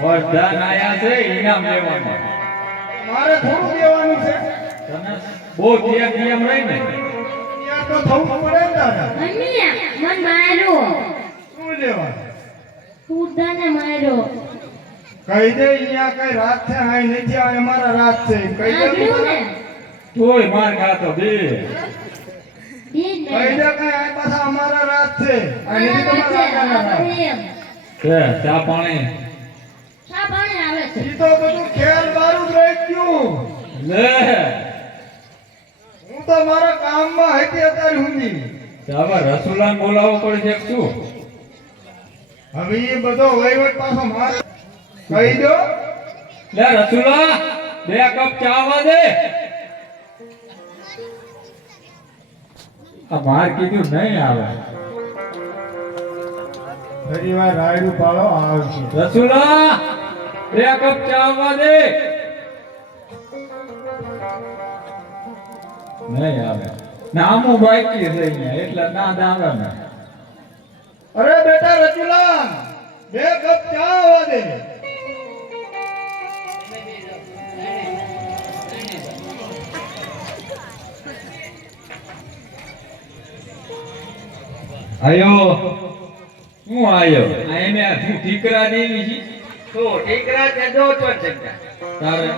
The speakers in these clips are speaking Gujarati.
વરદાન આયા છે ઇનામ લેવાનું મારે થોડું દેવાનું છે તને બહુ નિયમ રહી ને ત્યાં તો થવું પડે ને દાદા મમ્મી મન માર્યો શું લેવા ઉડાને માર્યો કહી દે અહીંયા કઈ રાત છે હાઈ નથી આ અમારા રાત છે કહી દે ને તોય માર ખાતો બે કહી દે કઈ આ પાછા અમારા રાત છે આ નથી તમારા રાત છે ચા પાણી આવે છે ઈ તો બધું ખેલ બારું જ રહી ગયું લે હું તો મારા કામમાં હતી અત્યારે હુંદી હવે રસુલાને બોલાવવો પડશે કે શું હવે એ બધો વહીવટ પાછો માર કહી દો લે રસુલા 2 કપ ચા આવા દે આ માર કીધું નહીં આવે ફરી વાર રાયડું પાડો આવશે રસુલા 2 કપ ચા આવા દે નહીં આવે નામું બાકી છે અહીંયા એટલે ના આવે ને અરે બેટા રચુલા 2 કપ ચા આવવા દે આયો હું આયો આ એને હું ઠીકરા દેવી છે તો ઠીકરા કે દો તો જગ્યા તારે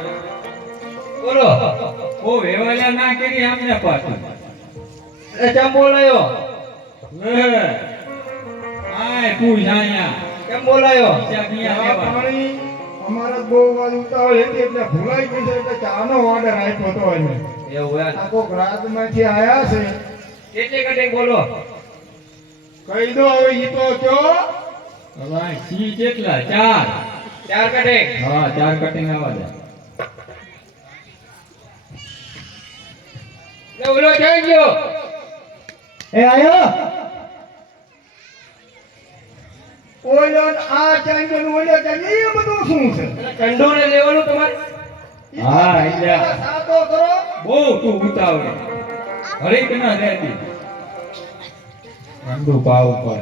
બોલો ઓ વેવાલા ના કરી આમને પાછું એ ચમ બોલાયો લે આય પૂછ આયા કેમ બોલાયો ચાબિયા ચા લેવા પાણી અમારા બહુ વાર ઉતાવળ હતી એટલે ભૂલાઈ ગઈ છે એટલે ચાનો ઓર્ડર આપ્યો હતો એને એવું હે આ કોક રાતમાંથી આયા છે કેટલી કટિંગ બોલો કહી દો હવે ઈ તો કયો હવે સી કેટલા 4 4 કટિંગ હા 4 કટિંગ આવા દે લે ઓલો જઈ ગયો એ આયો ઓલો આ ચાંગન ઓલો ચાંગન એ બધું શું છે કંડો ને લેવાનું તમારે હા એટલે સાતો કરો બહુ તું ઉતાવળે હરીક ના રહેતી ઠંડુ ભાવ ઉપર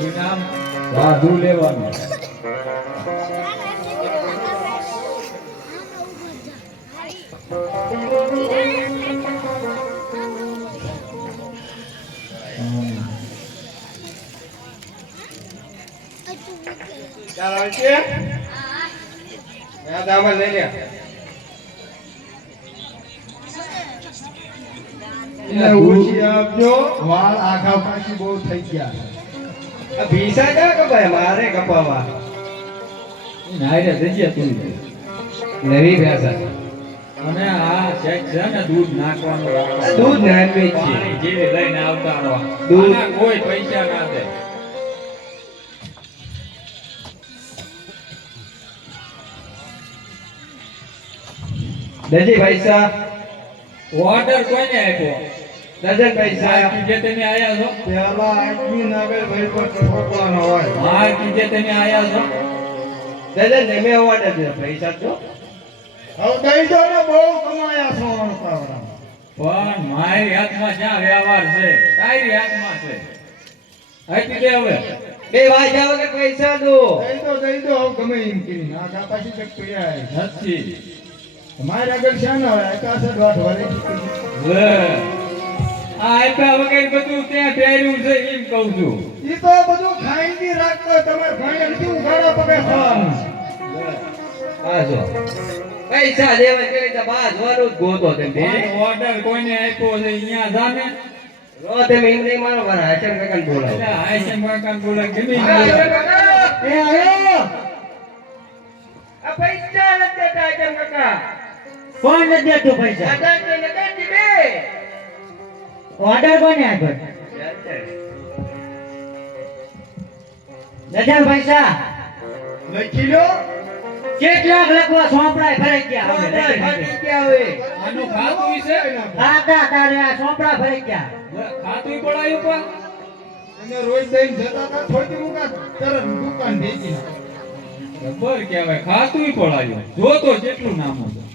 એ નામ સાધુ લેવાનું ચાલ આવે છે આ દામન લઈ લે એટલે ઓછી આપજો વાળ આખા પાછી બહુ થઈ ગયા આ ભીસા ક્યાં કપાય મારે કપાવા નાયરે જઈએ તું નવી ભેંસા અને આ શેક છે ને દૂધ નાખવાનું રાખો. દૂધ નાખવી છે પાણી જેવી લઈને આવતા રહો દૂધ. આના કોઈ પૈસા ના દે દજી પૈસા ઓર્ડર કોઈને આપ્યો ડઝન પૈસા કીધે તમે આયા છો પેલા આદમી નાગર ભાઈ પર ઠોકવાનો હોય માર કીધે તમે આયા છો ડઝન ને મેં ઓર્ડર દે પૈસા તો હવે દઈ દો ને બહુ કમાયા છો અણપાવડા પણ મારી હાથમાં જ્યાં વ્યવહાર છે તારી હાથમાં છે આપી દે હવે બે વાગ્યા વગર પૈસા દો દઈ દો હવે ગમે એમ કરીને આખા પાછી ચક પીડાય નથી તમારે આગળ છે ને હવે આકાશ દોઢ વરે લે આ આપ્યા વગર બધું ત્યાં પહેર્યું છે એમ કહું છું ઈ તો બધું ખાઈને રાખતો તમારે ભાઈ નથી ઉઘાડા પગે ખાવાનું આ જો પૈસા દેવા કરી તો બા જોવાનું જ ગોતો તેમ બે ઓર્ડર કોઈને આપ્યો છે અહીંયા જાને રો તેમ એમ નહીં મારો મારા હાચમ કાકા બોલાવો એટલે આયશા કાકા બોલે ગમે એ આયો આ પૈસા નથી દેતા હાચમ કાકા કોણ નથી દેતું પૈસા દાદા તો નતા દીધે ઓર્ડર કોને આપ્યો દજાલ પૈસા લખી લો કેટલાક લખવા સોંપડા ભરાઈ ગયા હવે ફાટી ગયા હવે આનું ખાતું છે દાદા તારે આ સોંપડા ભરાઈ ગયા ખાતું પડાયું પણ એને રોજ દઈને જતા હતા થોડી મુકા તરત દુકાન ભેગી જબર કહેવાય, ખાતુંય પડાયું. જો તો જેટલું નામ હતું.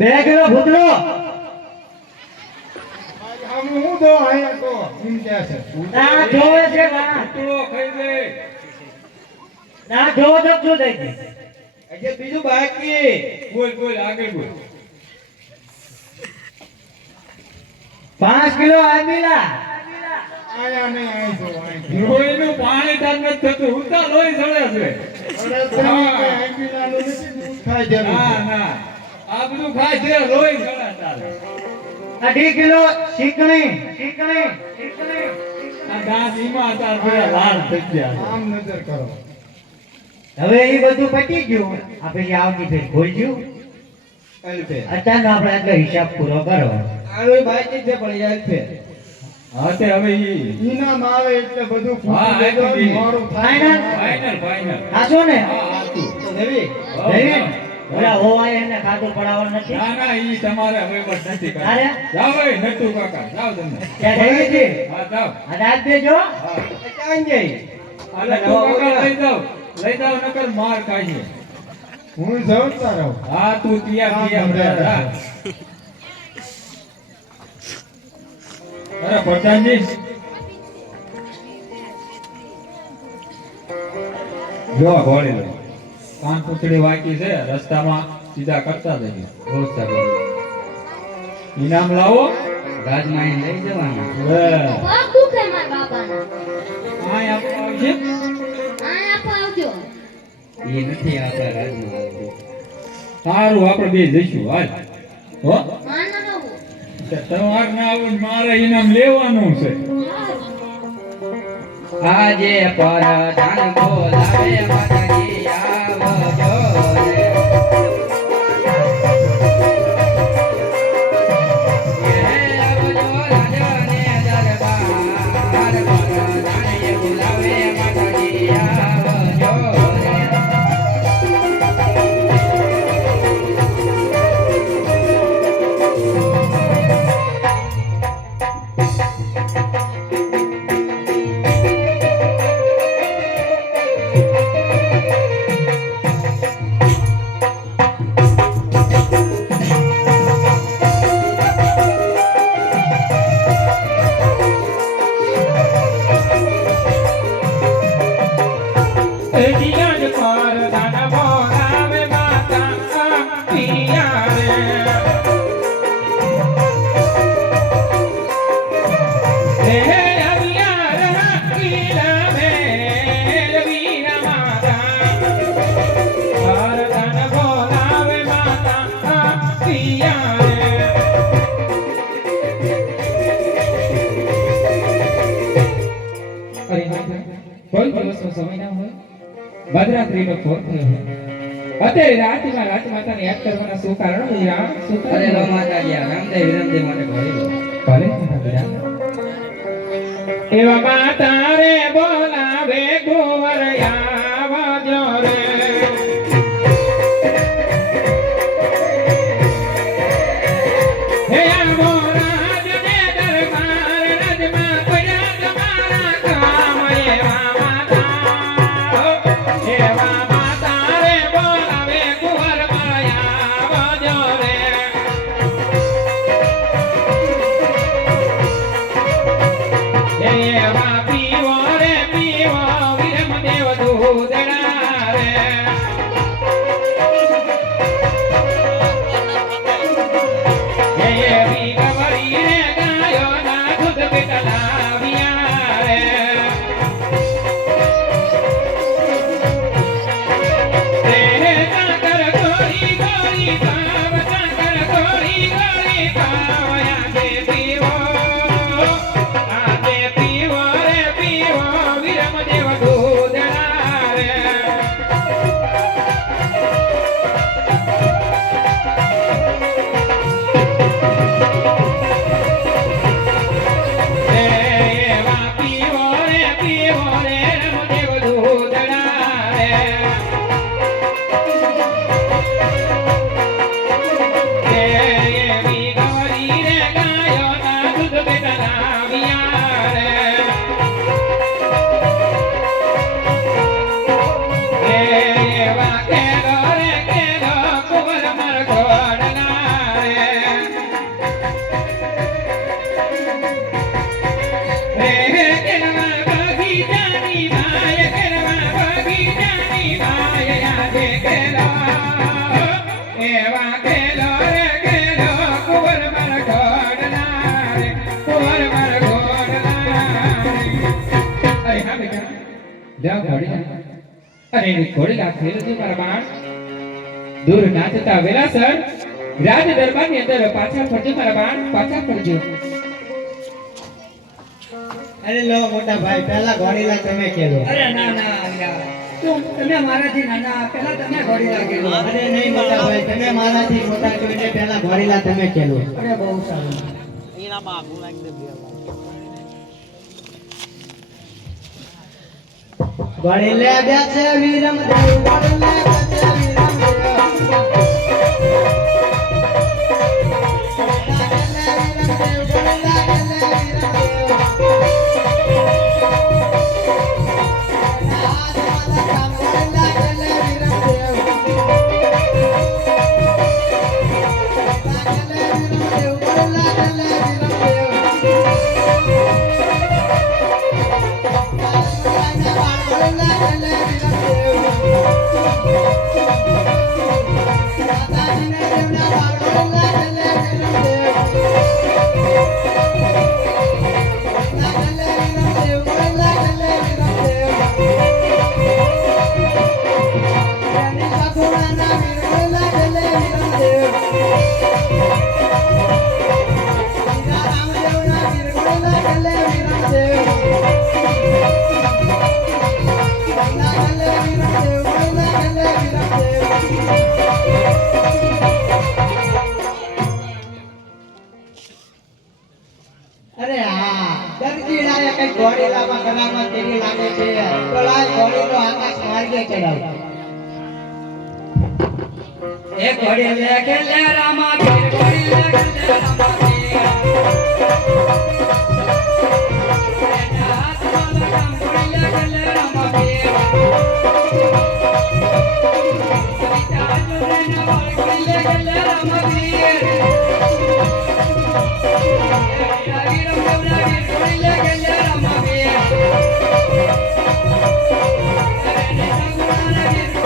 2 કિલો ભૂતલો. આમ હું દો આયા તો એમ કે છે ના જોવે છે ના. ટુકડો ખાઈ લે. ના જોવો તો શું થઈ ગયું? હજી બીજું બાકી. બોલ બોલ આગળ બોલ. 5 કિલો આંબીલા. આયા નહીં આઈ તો આઈ લોહીનું પાણી તાર નથી થતું. ઉતા લોહી સડે છે. અરે તમે કે આંબીલાનું નથી દૂધ ખાઈ દેવું ના ના, આ બધું ખાય છે લોહી સડે તારે. 2 કિલો શીકણી. આ દાંત ઈમાં તાર બધા લાલ થઈ ગયા છે. આમ નજર કરો હવે એ બધું પતી ગયું. આપણે આવતી ફેર ખોલજ્યું. અલ્પે અચાનક આપણે આટલો હિસાબ પૂરો કરો. આનું બાકી છે પણ યાર ફેર. હા તે હવે ઈ ઇનામ આવે એટલે બધું હા, ફૂટી દેજો, આપી દીધી. મોડું ફાઇનલ? થાય ફાઇનલ. હાચો ને? હા આતું. તો દેવી જઈને ઓલા હોવાય એને ખાધું પડાવવાનું નથી. ના ના, ઈ તમારે વહીવટ નથી કરવાનો. અરે? જાઓ ભાઈ નટુ કાકા, જાઓ તમે. ત્યાં થઈ ગઈ છે? હા જાઓ. આ રાત દેજો. ક્યાં જઈ આ નટુ કાકા લઈ જાઓ નકર માર ખાઈએ. હું જવતા રહું હા તું તિયા જા. અરે પ્રધાનજી, જો આ ઘોડી લો. કાન પૂંછડી વાંકી છે, રસ્તામાં સીધા કરતા જઈએ. બહુ સારું. ઇનામ લાવો. રાજમાં લઈ જવાના. લે. પગ દુખે મારા બાપાના. આય આપો આવશે. આય આપો આવજો. એ નથી આપણા રાજમાં આવતું. સારું, આપણે બે જઈશું. હાલ હો. માનો નવું. તમારે ના આવું, મારે ઇનામ લેવાનું છે. આજે પરધાન બોલાવે માતાજી આવજો રે. એ આવજો રાજને દરબાર, પરધાને બોલાવે માતાજી આવજો રે. કોઈ દિવસનો સમય ના હોય, મધરાત્રિનો ભોગ થયો હોય. અત્યારે રાતમાં રાજમાતાને યાદ કરવાના શું કારણ હોય? શું અરે લો કારણ? માતાજી રામદેવ વિરમદેવ માટે ભરી લો. ભલે મારા વીરા. એવા માતા રે બોલાવે ગોવર આવજો રે. હે આવો રાજને દરબાર, રાજમાં પડ્યા તમારા કામ. એવા માતા રે બોલાવે ગોવર આવજો રે. એવા પીવો રે પીવો, વિરમદેવ અરે હા બેટા જાઓ ઘોડીલા અરે એની ઘોડીલા ખેલતી મારા બાણ દૂર નાચતા વેલાસર રાજ દરબારની અંદર પાછા ફરજો મારા બાણ પાછા ફરજો અરે લો મોટા ભાઈ પહેલા ઘોડીલા તમે કેલો અરે ના ના યાર તમે મારાથી નાના પહેલા તમે ઘોડી લાગેલો અરે નહીં મોટા ભાઈ તમે મારાથી મોટા છો એટલે પહેલા ઘોડીલા તમે કેલો અરે બહુ સારું ઘોડીલે બેસે વીરમ દેવ ઘોડીલે બેસે વીરમ અરે હા દરજી લાયા કઈ ઘોડીલામાં કરામાં તેરી લાગે છે તો લાય ઘોડીલો આકાશ માર્ગે ચડાવ એ ઘોડી લે કે લે રામા પીર ઘોડી લે કે લે રામા પીર એના હાથમાં લગામ ઘોડી લે કે લે રામા પીર સીતા જોડેના વાળ ઘોડી લે કે લે રામા પીર વીરમ દેવના વીર ઘોડી લે કે લે રામા પીર એને સંગુણાના વીર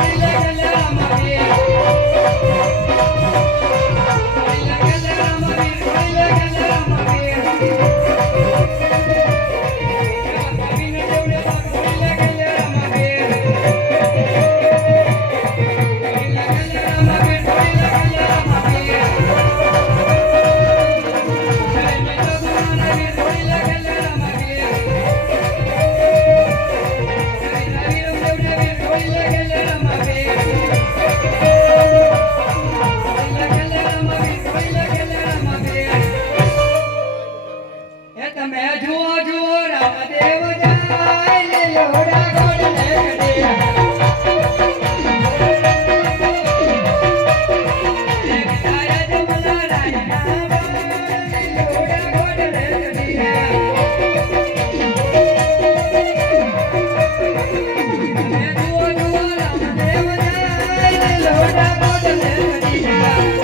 ઘોડી લે કે લે રામા પીર તમે જુઓ જુઓ રામદેવ જાય લે લોડા ગોડ લે કડિયા એકતાય જમલા રાયના લોડા ગોડ લે કડિયા તમે જુઓ જુઓ રામદેવ જાય લે લોડા ગોડ લે કડિયા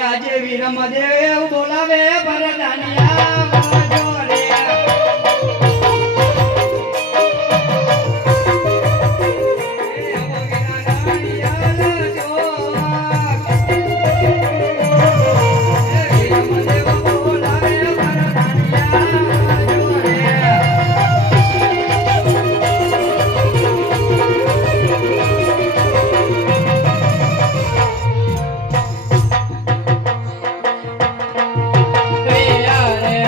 આજે વીરમદેવ બોલાવે ભરદાનિયા જોરે રે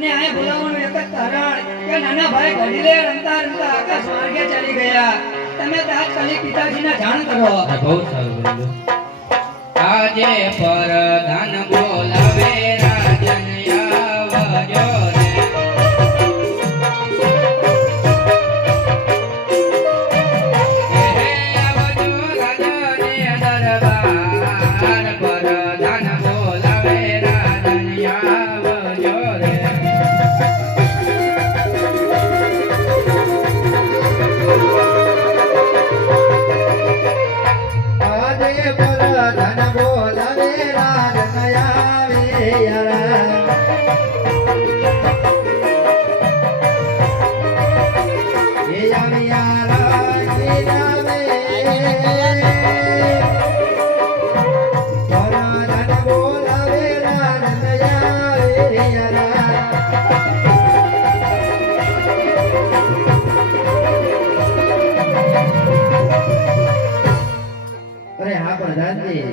અને અહીંયા બોલાવવાનું એક જ કારણ કે નાના ભાઈ ઘડીલે રમતા રમતા આકાશ માર્ગે ચડી ગયા. તમે તાત્કાલિક પિતાજીને જાણ કરો. બહુ સારું બોલ્યું. આજે પરધાન બોલાવે રાજન આવજો રે. હે આવજો રાજને દરબાર, પરધાન બોલાવે રાજન આવજો રે. આજે પરધાન બોલાવે રાજન આવે યારા. એ આવે યારા, એ આવે. પરધાન બોલાવે રાજન આવે યારા. અરે હા પ્રધાનજી,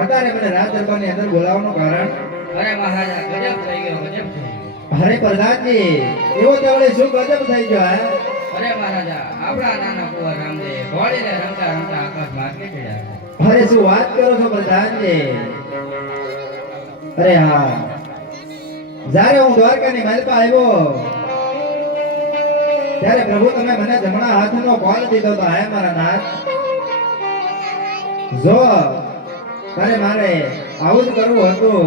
અત્યારે મને રાજ દરબારની અંદર બોલાવવાનું કારણ? અરે મહારાજા ગજબ થઈ ગયો, ગજબ થઈ ગયો. અરે પ્રધાનજી, એવો તો વળી શું ગજબ થઈ ગયો હે? અરે મહારાજા, આપણા નાના કુંવર રામદેવ ઘોડીને રમતા રમતા આકાશ માર્ગે ચડ્યા છે. અરે શું વાત કરો છો પ્રધાનજી? અરે હા, જ્યારે હું દ્વારકાની મહેલમાં આવ્યો ત્યારે પ્રભુ તમે મને જમણા હાથનો કોલ દીધો તો હે મારા નાથ. જો તારે મારે આવું જ કરવું હતું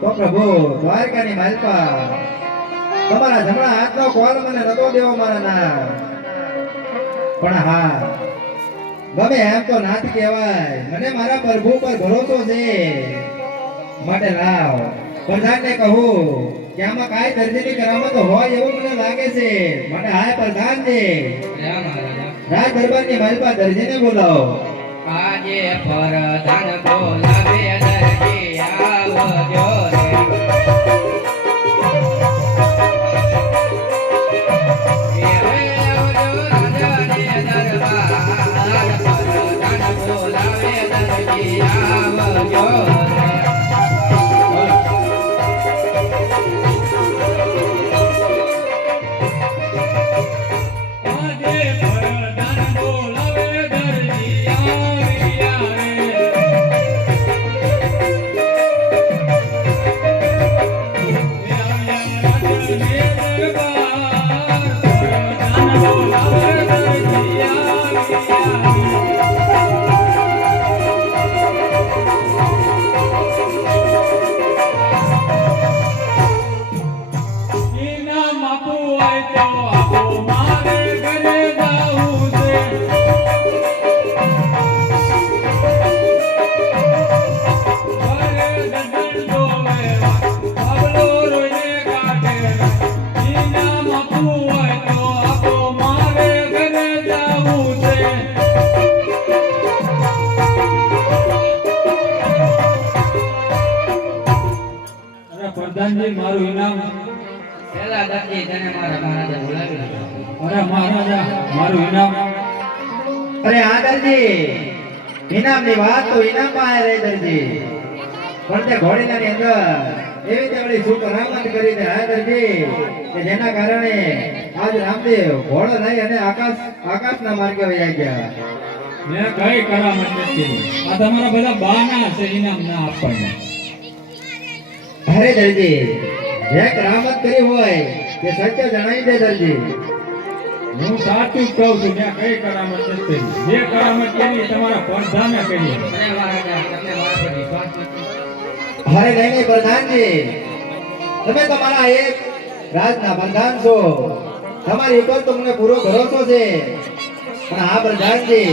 તો પ્રભુ દ્વારકાની મહેલમાં તમારા જમણા હાથનો કોલ મને નતો દેવો મારા નાથ. પણ હા, ગમે એમ તો નાથ કહેવાય, મને મારા પ્રભુ પર ભરોસો છે. માટે લાવ પ્રધાનને કહું કે આમાં કાંઈ દર્દીની કરામત હોય એવું મને લાગે છે. માટે હાય પ્રધાનજી, અરે મહારાજા, રાજ દરબારની મહેલમાં દરજીને બોલાવો. આજે પરધાન બોલાવે દરજી આવજો રે. એ હવે આવજો રાજને દરબાર, પરધાન બોલાવે દરજી આવજો રે. આજે પરધાન બોલાવે દરજી આવ્યા રે. એ આવ્યા રાજને દરબાર, પરધાન બોલાવે દરજી આવ્યા રે. ઇનામ આપવું હોય તો આપો, મારે ઘરે જાવું છે. ઘરે દંડો વેવા, બાબલો રોઈને કાઢે. ઇનામ આપવું હોય તો આપો, મારે ઘરે જાવું છે. અરે પ્રધાનજી, મારું ઇનામ. પેલા દરજી તને મારા મહારાજા બોલાવી લીધો. અરે મહારાજા, મારું ઇનામ. અરે હા દરજી, ઇનામની વાત તો ઇનામમાં રહી દરજી. પણ તે ઘોડીલાની અંદર એવી તે વળી શું કરામત કરી છે હા દરજી, કે જેના કારણે આજ રામદેવ ઘોડો લઈ અને આકાશના માર્ગે વયા ગયા. મેં કઈ કરામત નથી કરી. આ તમારા બધા બહાના છે ઇનામ ના આપવાના. અરે દરજી, જે કરામત કરી હોય તે સત્ય જણાવી દે દરજી. હું સાચું જ કહું છું, મેં કઈ કરામત નથી કરી. જે કરામત કરી તમારા પ્રધાને કરી. અરે મહારાજા, તમને મારા પર વિશ્વાસ નથી? અરે નહીં પ્રધાનજી, તમે તમારા એક રાજના પ્રધાન છો, તમારી ઉપર તો મને પૂરો ભરોસો છે. પણ આ પ્રધાનજી,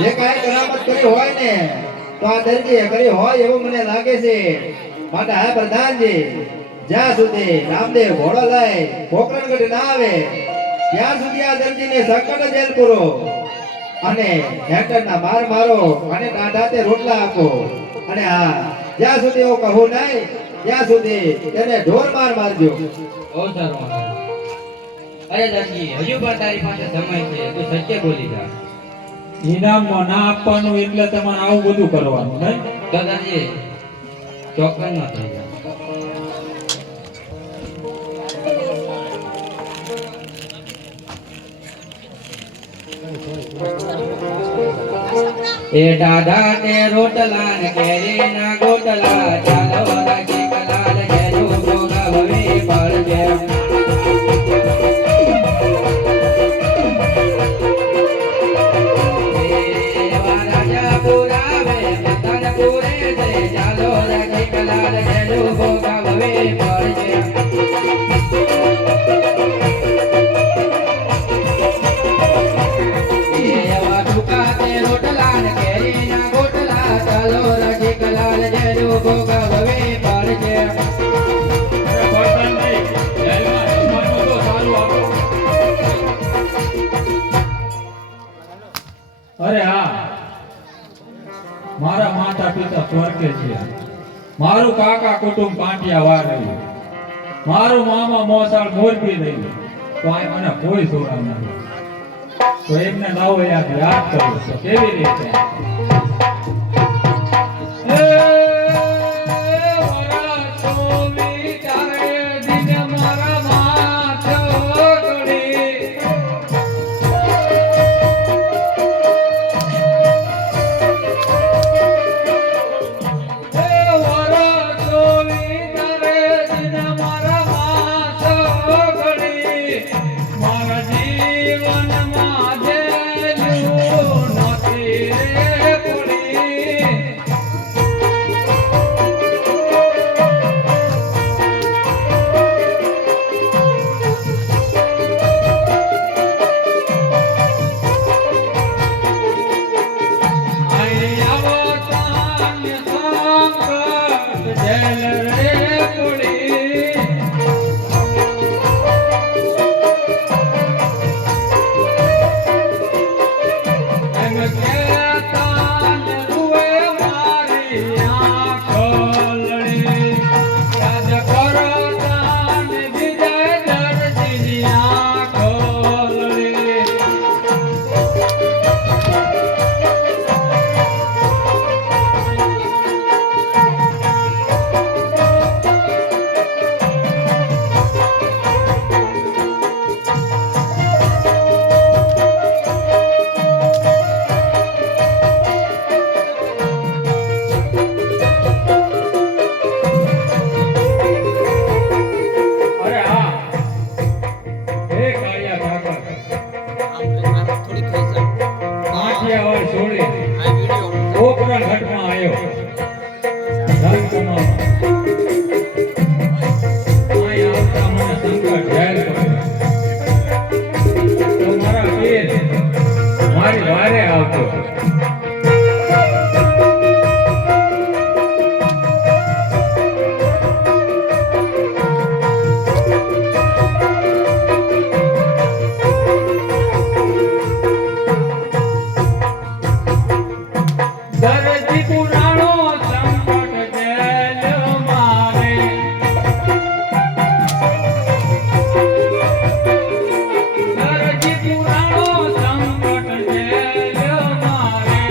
જે કાંઈ કરામત કરી હોય ને તો આ દરજીએ કરી હોય એવું મને લાગે છે. માટે આ પ્રધાનજી, જ્યાં સુધી રામદેવ ઘોડો લઈ પોકરણગઢ ના આવે ત્યાં સુધી આ દરજીને સખત જેલ પૂરો અને હેઠળના માર મારો અને ટાઢાતે રોટલા આપો. અને હા, જ્યાં સુધી હું કહું નહીં ત્યાં સુધી તેને ઢોર માર મારજો. બહુ સારું મહારાજ. અરે દરજી, હજુ પણ તારી પાસે સમય છે, તું સત્ય બોલી જા. ઇનામમાં ના આપવાનું એટલે તમારે આવું બધું કરવાનું નહીં. તો દરજી ચોક્કસ ન થઈ જાય. એ દાદા તે રોટલા ને કેરી ના ગોટલા ચાલો રાખી કલાલ જેનો ભોગવવે પડશે એવા રાજા પુરાવે વતન પૂરે છે ચાલો રાખી કલાલ જેનો ભોગવવે પડશે એવા ટૂંકા તે રોટલા ને કેરી ના ગોટલા ચાલો રાખી કલાલ જેનો ભોગવવે પડશે અરે પ્રધાનજી, જેલમાં જમવાનું તો સારું આપો. અરે હા, મારા માતા પિતા સ્વર્ગે છે. મારું કાકા કુટુંબ કાંઠિયાવાડ રહ્યું, મારું મામા મોસાળ મોરબી રહ્યું, તો આ મને કોઈ સોરાવ નથી. તો એમને નવો યાદ કરું તો કેવી રીતે? એ વરસોની તારે દિન મારા માથે ઓગળી. મારા જીવનમાં જેલું નથી રે પડી. અહીં આવો તાન્ય સંકટ જેલ રે પડી. એમ કહેતા ને રૂએ મારી આંખો લડી. યાદ કરતા ને બીજે દર્દીની આંખો લડી. અરે હા, હે કાળિયા કાકા, કાઠિયાવાડ છોડી કોપરા ઘાટમાં આવ્યો. ધનકુમાર અહીં આવતા મને સંકટ ઝેલ કર્યો. તો મારા પીર મારી વારે આવતો. દર્દી પુરાણો સંકટ જેલ મારે. દર્દી પુરાણો સંકટ જેલ મારે.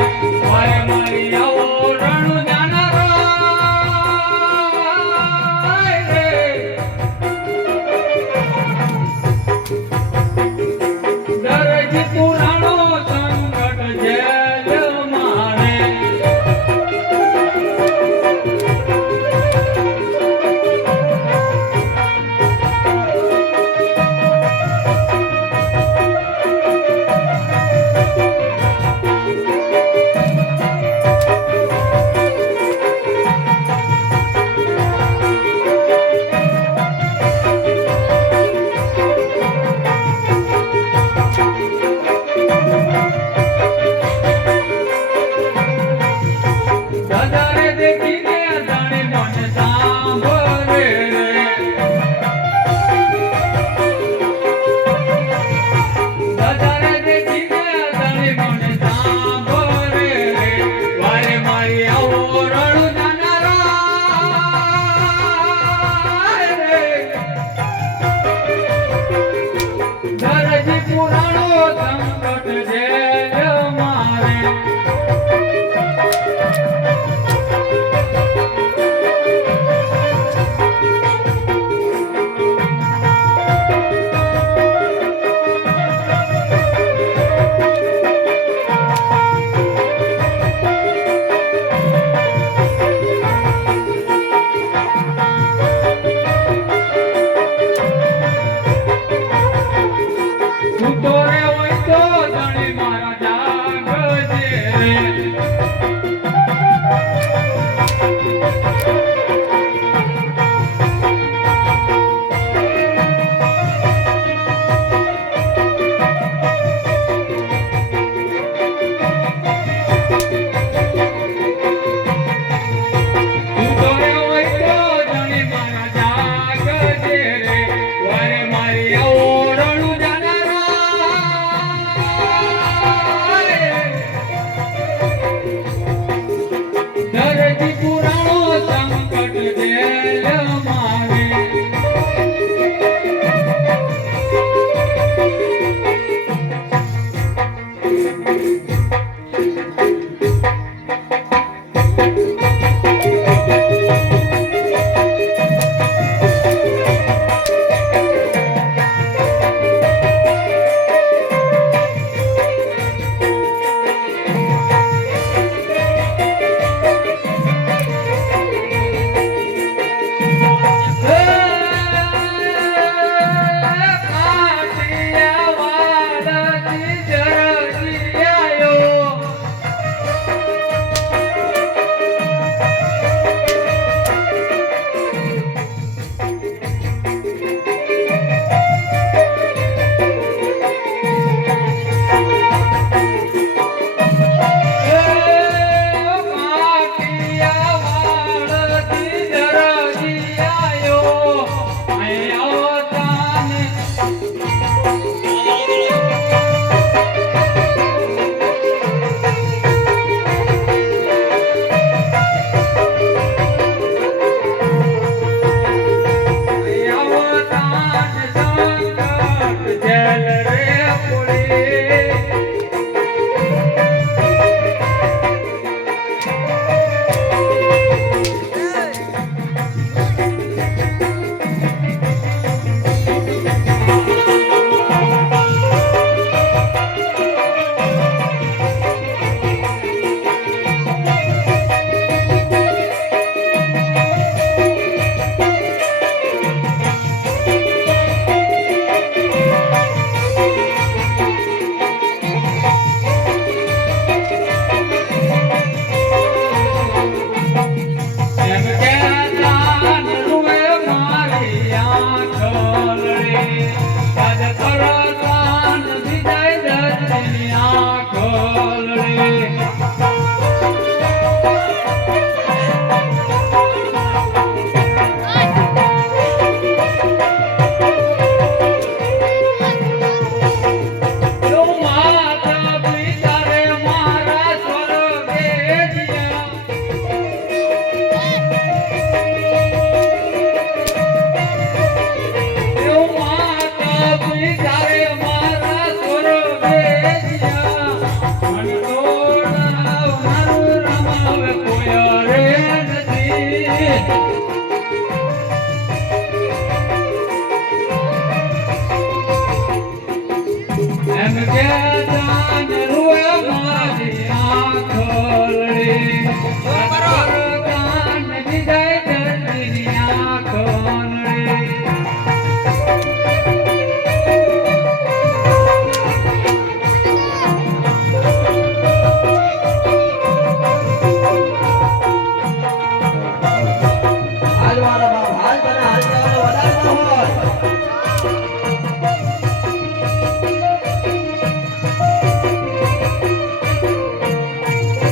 હાલ મારા બાપ હાલ તને હાલ જવાનો વધારે ન હોય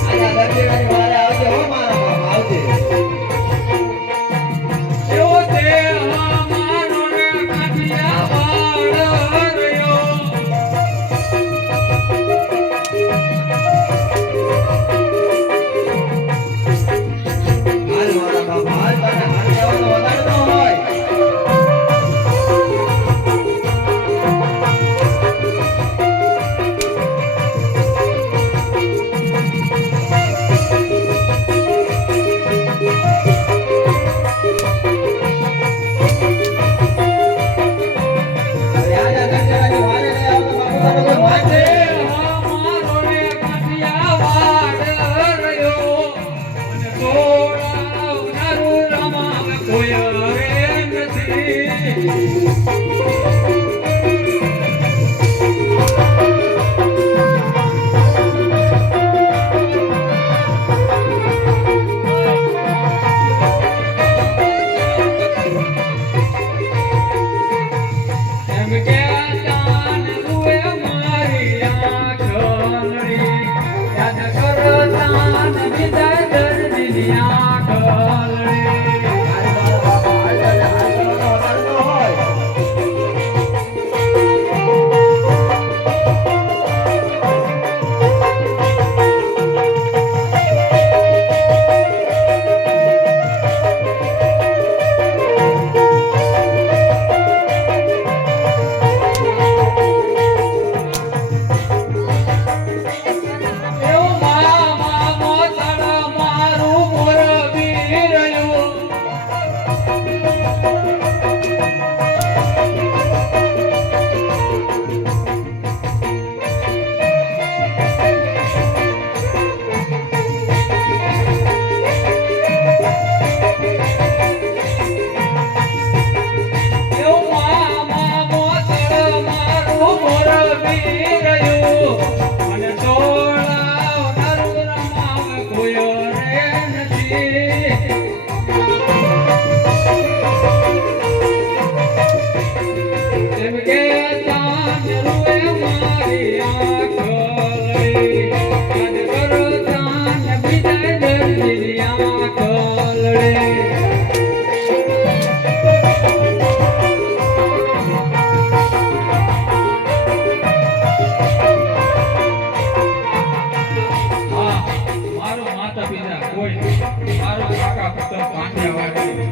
આયા દર્શીવાની વારે આવજે હો મારા બાપ આવજે હાલ મારા બાપ હાલ તને હાલ જવાનો વધારે ન હોય હવે આયા દર્શીવાની વારે નહીં આવતો બાપુ તને કોઈ વાત નહીં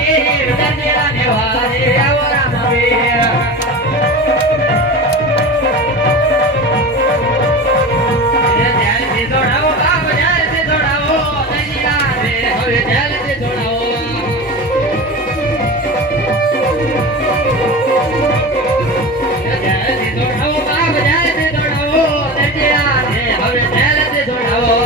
રામવીર દંડેલાને વારે આવો રામવીર જેલથી છોડાવો બાપ જેલથી છોડાવો દંડિયાને હવે જેલથી છોડાવો જેલથી છોડાવો બાપ જેલથી છોડાવો દંડિયાને હવે જેલથી છોડાવો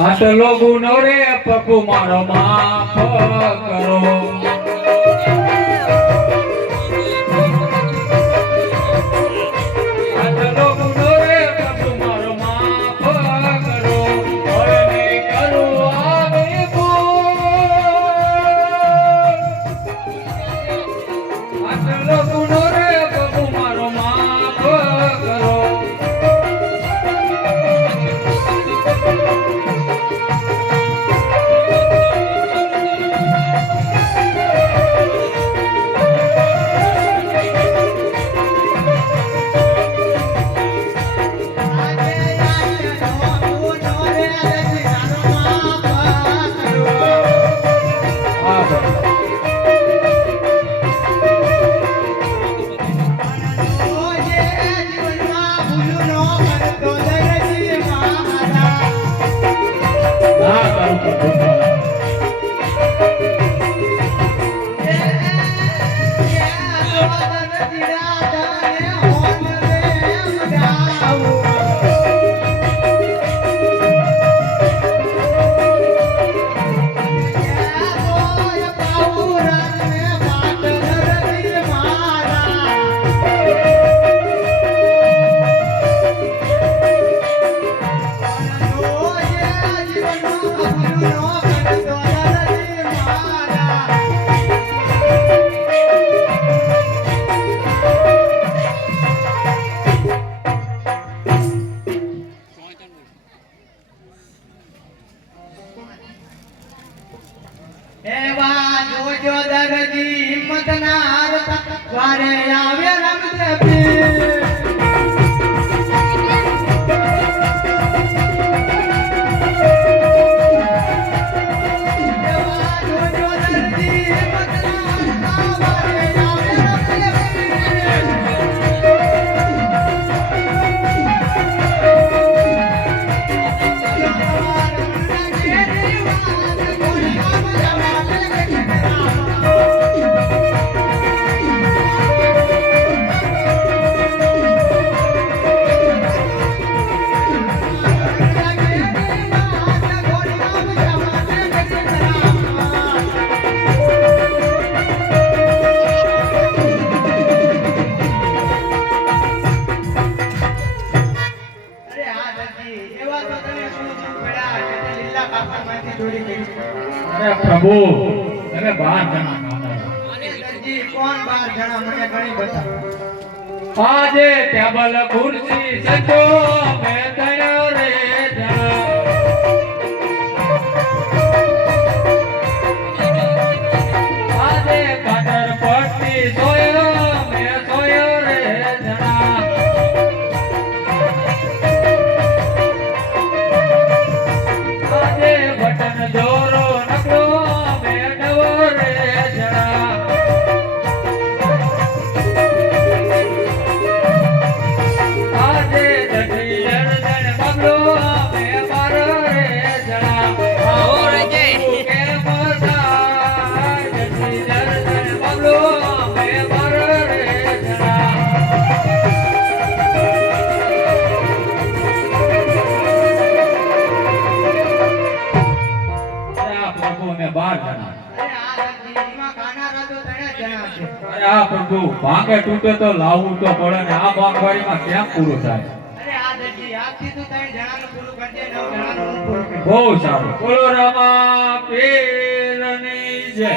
આટલો ગુનો રે પપ્પુ મારો માફ કરો આટલો ગુનો રે પપ્પુ મારો માફ કરો હવે નહીં કરું આવી ભૂલ આટલો ગુનો રે પપ્પુ મારો માફ કરો એવા જોજો દરજી હિંમત ના હારતા વારે આવે રમદેવી અરે પ્રભુ તમે 12 જણા દરજી કોણ 12 જણા મને ઘણી બતાવો આજે ટેબલ ખુરશી સજો મેં તયો રે જણા આજે કાતર પટ્ટી સોયો મેં સોયો રે જણા આજે બટન દોરો નકલો મેડવો રે જણા આજે જટી જણ બગલો મે મારો રે જણા આવો રે જય કે મસા જટી જણ બગલો મે મારો રે જણા આ પ્રભુ અમે 12 જણા અરે આ પ્રભુ ભાંગે તૂટે તો લાવવું તો પડે ને આ ભાંગવાડીમાં કેમ પૂરું થાય બહુ સારું બોલો રામા પીરની જય